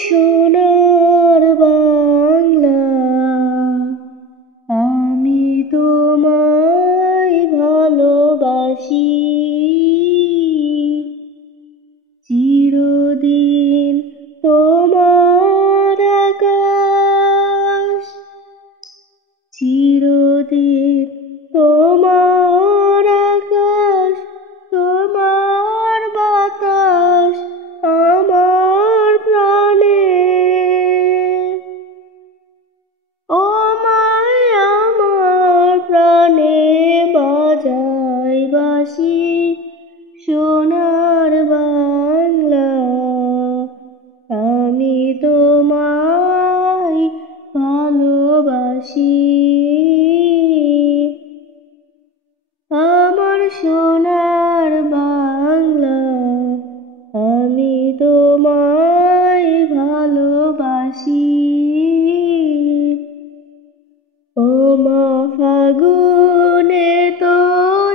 সোনার বাংলা, আমি তোমায় ভালোবাসি। চিরদিন তোমার আকাশ, চিরদিন তোমার আকাশ, তোমার বাতাস আমার প্রাণে। ও মায় আমার প্রাণে বাজায় বাঁশি, সোনার বাংলা, আমি তোমায় ভালোবাসি। আমার সোনার বাংলা, আমি তোমায় ভালোবাসি। ও মা ফাগুনে তোর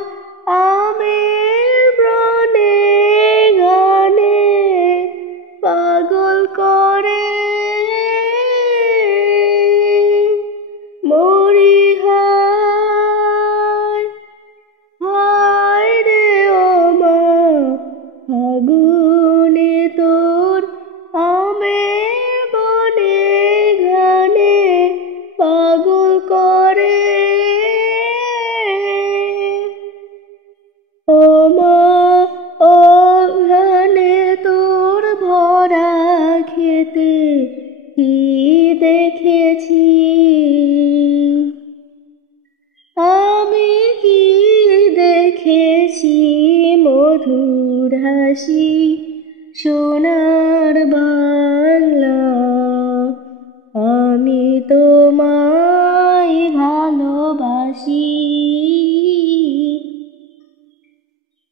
আমের ব্রণে গানে পাগল করে মরি হায়, হায় রে ও মা ফাগুনে তোর আমের বনে গানে পাগল করে। ও মা ওখানে তোর ভরা খেতে কি দেখেছি, আমি কি দেখেছি মধুর হাসি, সোনার বাংলা, আমি তোমায় ভালোবাসি।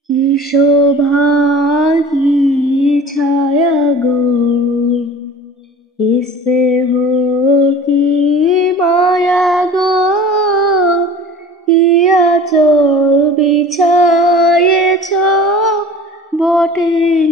কি শোভা কি ছায়া গো, কি স্নেহ কি মায়া গো, কি আঁচল বিছায়েছ বটের